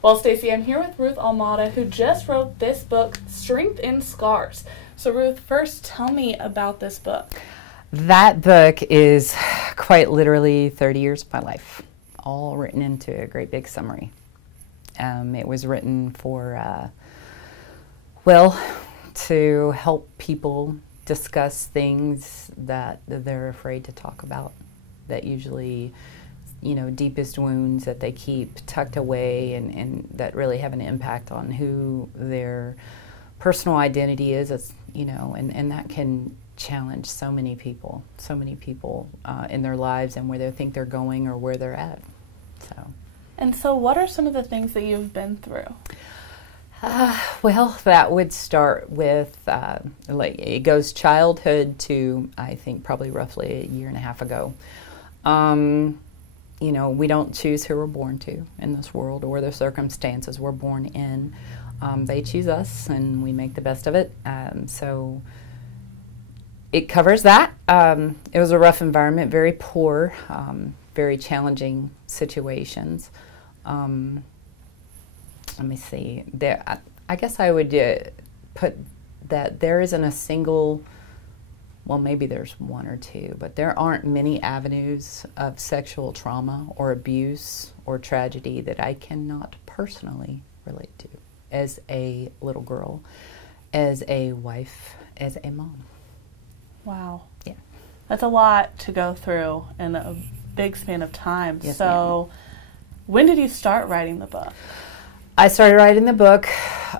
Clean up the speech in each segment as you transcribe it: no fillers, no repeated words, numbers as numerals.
Well, Stacy, I'm here with Ruth Almada, who just wrote this book, Strength in Scars. So, Ruth, first tell me about this book. That book is quite literally 30 years of my life, all written into a great big summary. It was written for, to help people discuss things that they're afraid to talk about, that usually, deepest wounds that they keep tucked away and that really have an impact on who their personal identity is, and that can challenge so many people in their lives and where they think they're going or where they're at. And so what are some of the things that you've been through? That would start with, it goes childhood to, I think, probably roughly a year and a half ago. We don't choose who we're born to in this world or the circumstances we're born in. They choose us, and we make the best of it. So it covers that. It was a rough environment, very poor, very challenging situations. Let me see. I guess I would put that there isn't a single, well, maybe there's one or two, but there aren't many avenues of sexual trauma or abuse or tragedy that I cannot personally relate to as a little girl, as a wife, as a mom. Wow. Yeah. That's a lot to go through in a big span of time. Yes, so when did you start writing the book? I started writing the book.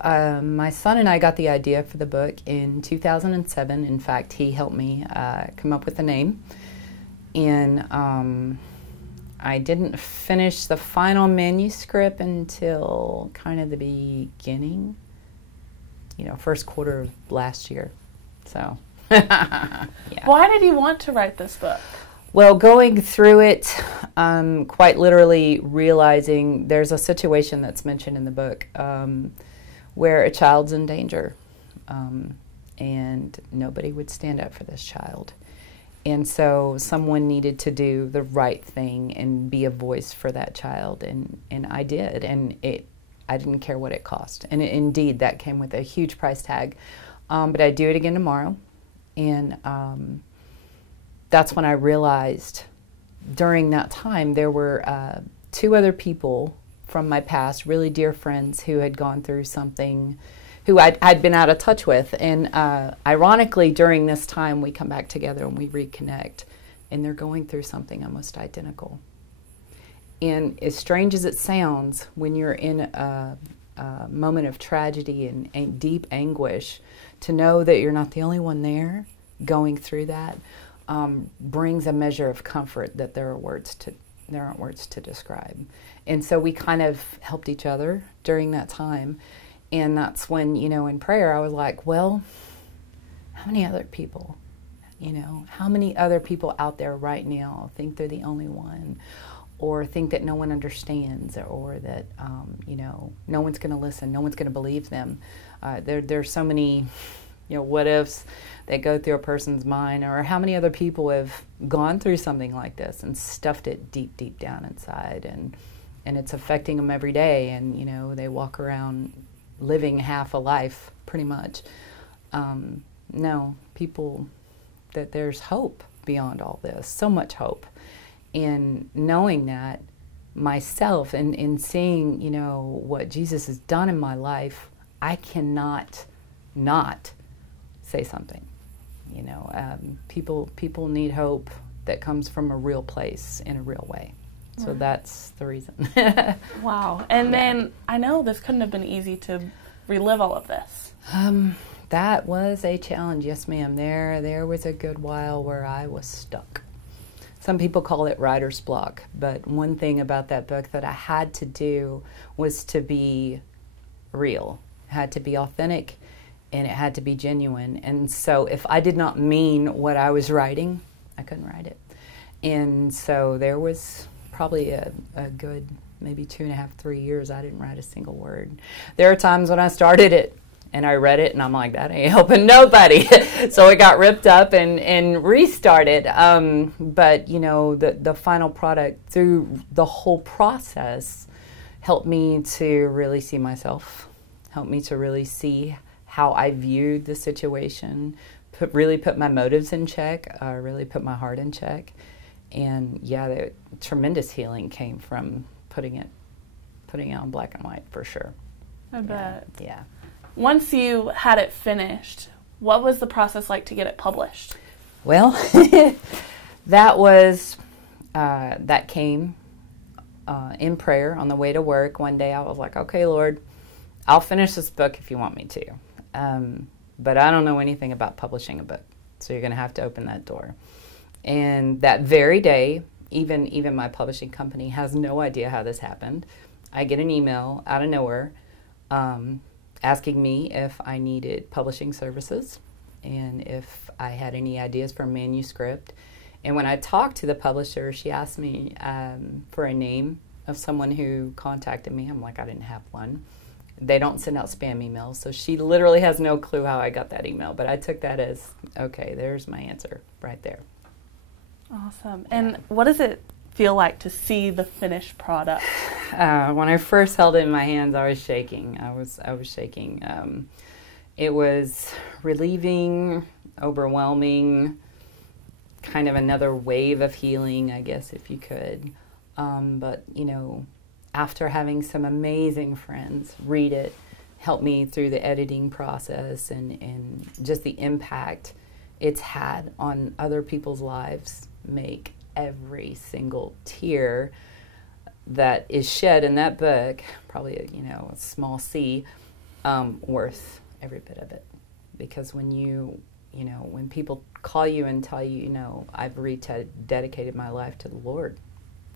My son and I got the idea for the book in 2007. In fact, he helped me come up with the name. And I didn't finish the final manuscript until kind of the beginning, first quarter of last year. So, yeah. Why did you want to write this book? Well, going through it, quite literally realizing there's a situation that's mentioned in the book where a child's in danger, and nobody would stand up for this child. And so someone needed to do the right thing and be a voice for that child, and I did, and I didn't care what it cost. And indeed, that came with a huge price tag. But I'd do it again tomorrow, and that's when I realized during that time there were two other people from my past, really dear friends, who had gone through something, who I'd been out of touch with. And ironically, during this time, we come back together and we reconnect, and they're going through something almost identical. And as strange as it sounds, when you're in a moment of tragedy and deep anguish, to know that you're not the only one there going through that, brings a measure of comfort that there aren't words to describe. And so we kind of helped each other during that time. And that's when, in prayer, I was like, well, how many other people out there right now think they're the only one, or think that no one understands, or that, no one's going to listen, no one's going to believe them. There's so many what ifs that go through a person's mind, or how many other people have gone through something like this and stuffed it deep, deep down inside, and it's affecting them every day, and they walk around living half a life pretty much. No, people, that there's hope beyond all this, so much hope. And knowing that myself and seeing, what Jesus has done in my life, I cannot not say something. People need hope that comes from a real place in a real way. So that's the reason. Wow. And then I know this couldn't have been easy to relive all of this. That was a challenge, yes ma'am. There was a good while where I was stuck. Some people call it writer's block, but one thing about that book that I had to do was to be real. It had to be authentic, and it had to be genuine. And so if I did not mean what I was writing, I couldn't write it. And so there was probably a good maybe 2.5, 3 years I didn't write a single word. There are times when I started it and I read it and I'm like, that ain't helping nobody. So it got ripped up and restarted. But the final product, through the whole process, helped me to really see myself, helped me to really see how I viewed the situation, really put my motives in check, really put my heart in check. And yeah, the tremendous healing came from putting it on black and white, for sure. I bet. Yeah. Once you had it finished, what was the process like to get it published? Well, that came in prayer on the way to work. One day I was like, okay, Lord, I'll finish this book if you want me to. But I don't know anything about publishing a book, so you're going to have to open that door. And that very day, even my publishing company has no idea how this happened. I get an email out of nowhere asking me if I needed publishing services and if I had any ideas for a manuscript. And when I talked to the publisher, she asked me for a name of someone who contacted me. I'm like, I didn't have one. They don't send out spam emails, so she literally has no clue how I got that email. But I took that as, okay, there's my answer right there. Awesome. And what does it feel like to see the finished product? When I first held it in my hands, I was shaking. I was shaking. It was relieving, overwhelming, kind of another wave of healing, I guess, if you could. But, you know, after having some amazing friends read it, help me through the editing process and just the impact it's had on other people's lives, make every single tear that is shed in that book, probably a small C, worth every bit of it. Because when when people call you and tell you, I've rededicated my life to the Lord,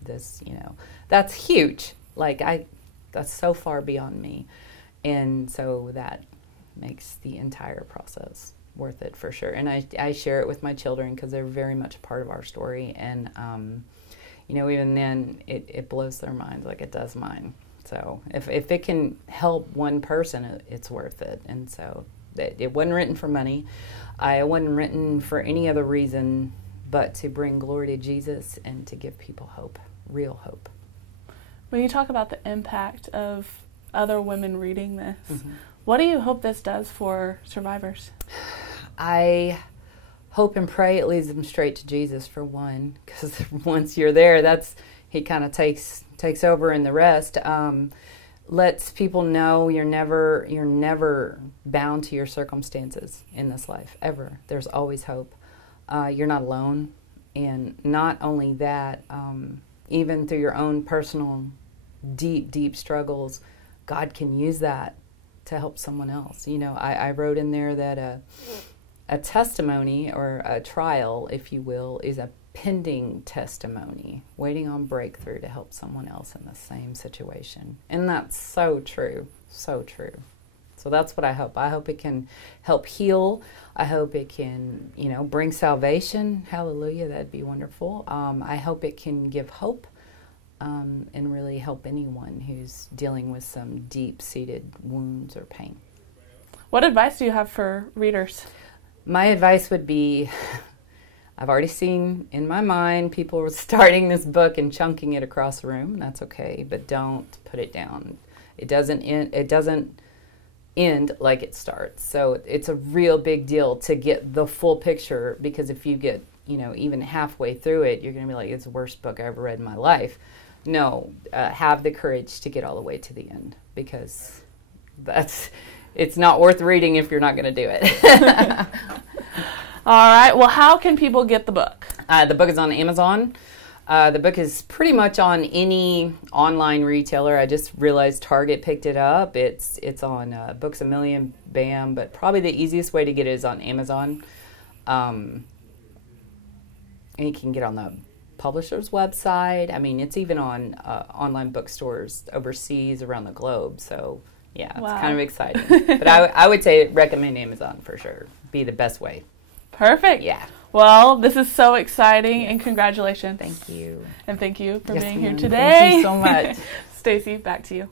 that's huge. That's so far beyond me. And so that makes the entire process worth it for sure. And I share it with my children because they're very much a part of our story. And, even then it blows their minds like it does mine. So if it can help one person, it's worth it. And so it wasn't written for money. It wasn't written for any other reason but to bring glory to Jesus and to give people hope, real hope. When you talk about the impact of other women reading this, what do you hope this does for survivors? I hope and pray it leads them straight to Jesus, for one, because once you're there, he kind of takes over, and the rest lets people know you're never bound to your circumstances in this life, ever. There's always hope. You're not alone, and not only that, even through your own personal deep struggles, God can use that to help someone else. I wrote in there that a testimony, or a trial, if you will, is a pending testimony, waiting on breakthrough to help someone else in the same situation. And that's so true, so true. So that's what I hope. I hope it can help heal. I hope it can, bring salvation. Hallelujah, that'd be wonderful. I hope it can give hope. And really help anyone who's dealing with some deep-seated wounds or pain. What advice do you have for readers? My advice would be, I've already seen in my mind people were starting this book and chunking it across the room. That's okay, but don't put it down. It doesn't end like it starts. So it's a real big deal to get the full picture, because if you get even halfway through it, you're going to be like, it's the worst book I ever read in my life. No, have the courage to get all the way to the end, because it's not worth reading if you're not going to do it. All right. Well, how can people get the book? The book is on Amazon. The book is pretty much on any online retailer. I just realized Target picked it up. It's on Books A Million, BAM, but probably the easiest way to get it is on Amazon. And you can get on the publisher's website. I mean, it's even on online bookstores overseas around the globe. So, yeah, it's kind of exciting. But I would say recommend Amazon for sure. Be the best way. Perfect. Yeah. Well, this is so exciting, and congratulations. Thank you. And thank you for being here ma'am. today. Thank you so much. Stacy, back to you.